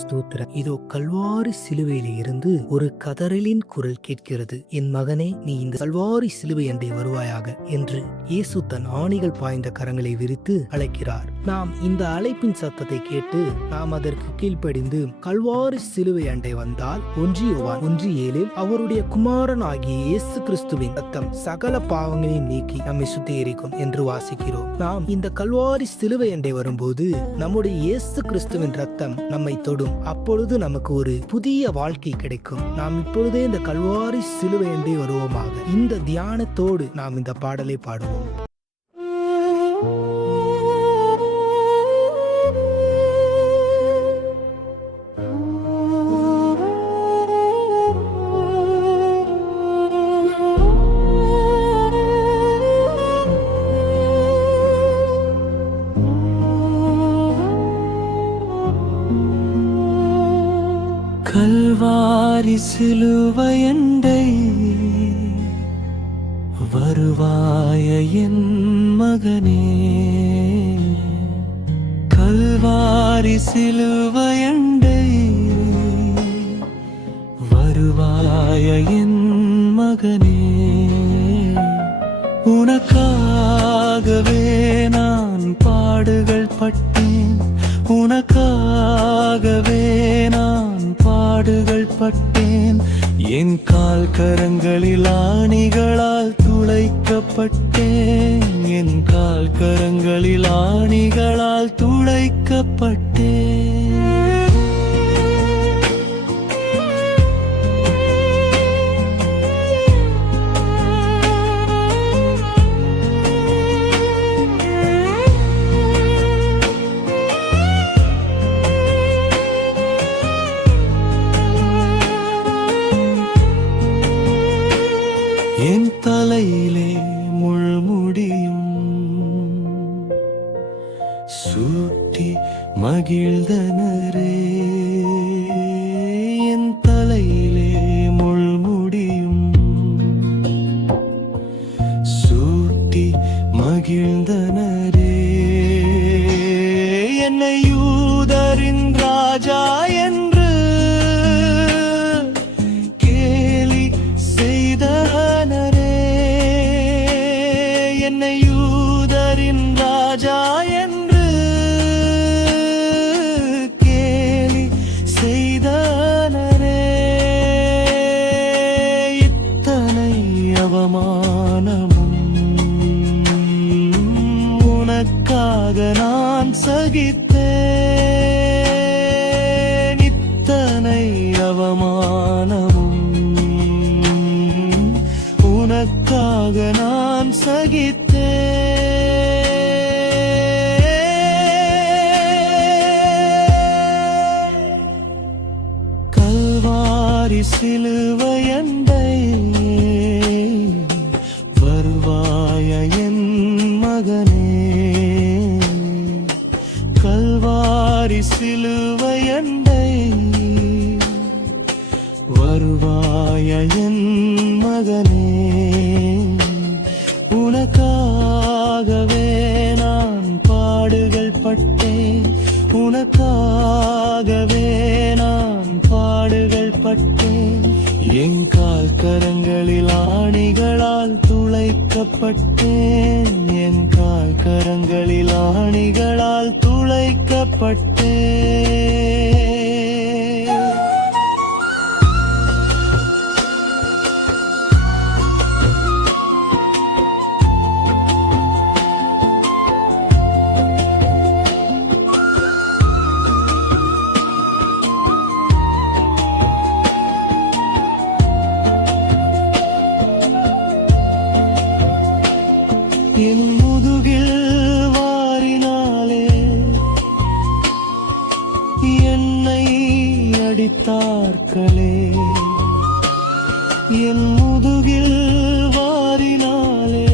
ஸ்தோத்திரம். இதோ கல்வாரி சிலுவையில இருந்து ஒரு கதறலின் குரல் கேட்கிறது. என் மகனே, நீ இந்த கல்வாரி சிலுவை அண்டை வருவாயாக என்று இயேசு தன் ஆணிகள் பாய்ந்த கரங்களை விரித்து அழைக்கிறார். நாம் இந்த அழைப்பின் சத்தத்தை கேட்டு நாம் அதற்கு கீழ்ப்படிந்து கல்வாரி சிலுவை அண்டை வந்தால் 1 அவருடைய குமாரன் ஆகிய இயேசு கிறிஸ்துவின் ரத்தம் சகல பாவங்களையும் நீக்கி நம்மை சுத்திகரிக்கும் என்று வாசிக்கிறோம். நாம் இந்த கல்வாரி சிலுவை அண்டை வரும்போது நம்முடைய இயேசு கிறிஸ்துவின் ரத்தம் நம்மை தொடும். அப்பொழுது நமக்கு ஒரு புதிய வாழ்க்கை கிடைக்கும். நாம் இப்பொழுதே இந்த கல்வாரி சிலுவை அண்டை வருவோமாக. இந்த தியானத்தோடு நாம் இந்த பாடலை பாடுவோம். கல்வாரி சிலுவையண்டை வருவாய என் மகனே, கல்வாரி சிலுவையண்டை வருவாய என் மகனே, உனக்காகவே நான் பாடுகள் பட்டேன், உனக்காகவே நான் பாடுகள் பட்டேன், என் கால் கரங்களில் ஆணிகளால் துளைக்கப்பட்டேன், என் கால் கரங்களில் ஆணிகளால் துளைக்கப்பட்டேன். என் தலையிலே முள்முடியும் சூட்டி மகிழ்ந்தனரே, என் தலையிலே முள்முடியும் சூட்டி மகிழ்ந்தனரே, என்னை யூதரின் ராஜா என்று கேலி செய்தனரே, என்னை யூதரின் ராஜா என்று கேலி செய்தனரே, இத்தனை அவமானமும் உனக்காக நான் சகித்தேன், இத்தனை அவமானமும் உனக்காக நான் சகித்தேன். கல்வாரி சிலுவையண்டை வருவாய என் மகனே, கல்வாரி சிலுவையண்டை வருவாய என் மகனே, உனக்காகவே நான் பாடுகள் பட்டேன், உனக்காகவே நான் பாடுகள் பட்டேன், என் கால் கரங்களில் ஆணிகளால் துளைக்கப்பட்டேன், என் கால் கரங்களில் ஆணிகளால் துளைக்கப்பட்டேன். என் முதுகில் வாரினாலே என்னை அடித்தார்களே, என் முதுகில் வாரினாலே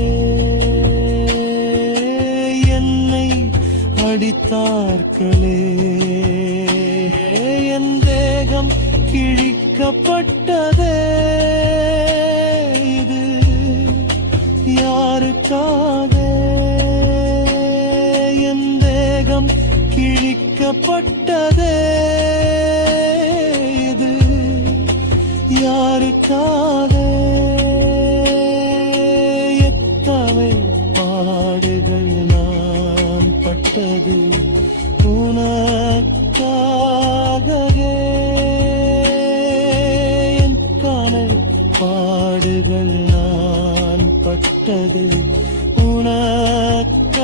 என்னை அடித்தார்களே, என் தேகம் கிழிக்கப்பட்டதே, இது யாருக்காக? என் தேகம் கிழிக்கப்பட்டதே, துளைக்கப்பட்டது உனக்காகவே.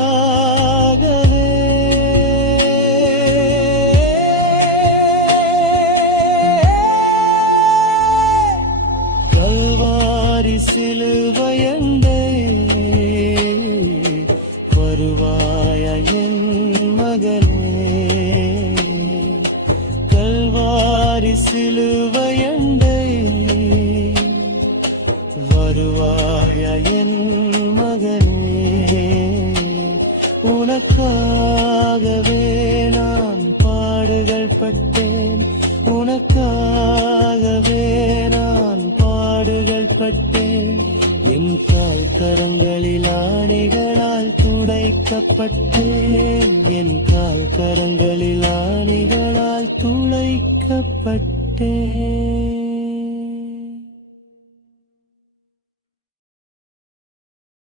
கல்வாரி சிலுவையண்டே வருவாயா என் மகனே. கல்வாரி சிலுவையண்டே வருவாயா என் மகனே. உனக்காகவே நான் பாடுகள் பட்டேன், உனக்காகவே நான் பாடுகள் பட்டேன். என் கால் கரங்களில் ஆணிகளால் துடைக்கப்பட்டேன், என் கால் கரங்களில் ஆணிகளால் துளைக்கப்பட்டேன்.